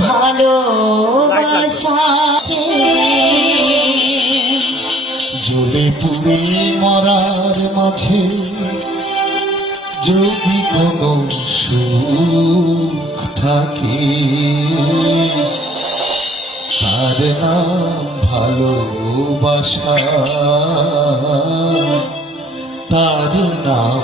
ভালোবাসা জ্বলে পুড়ে মরার মাঝে যদি কোনো সুখ থাকে তার নাম ভালোবাসা তার নাম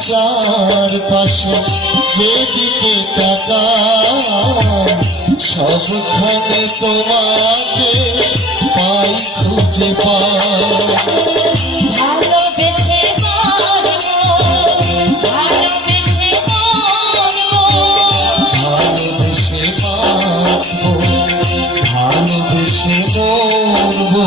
চারপাশে যেদিকে তাকাই সবখানে তোমাকে পাই খুঁজে পাই ভালোবেসে মরবো,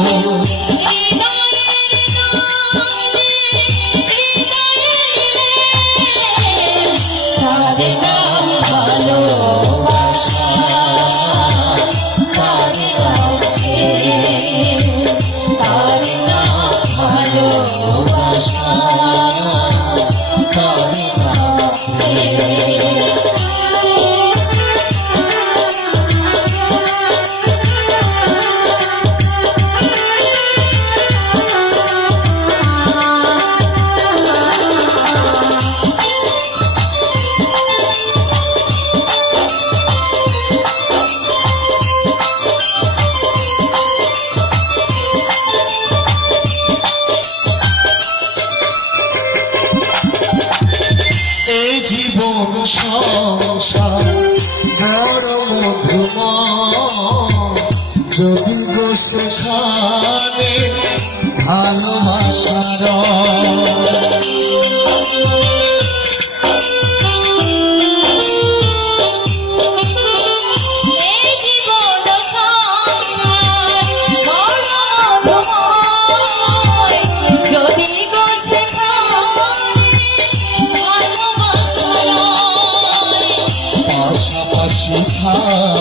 ভালোবাসা জীবন সংসার বড় মধুময়। যদি গো সেখানে ভালোবাসার হা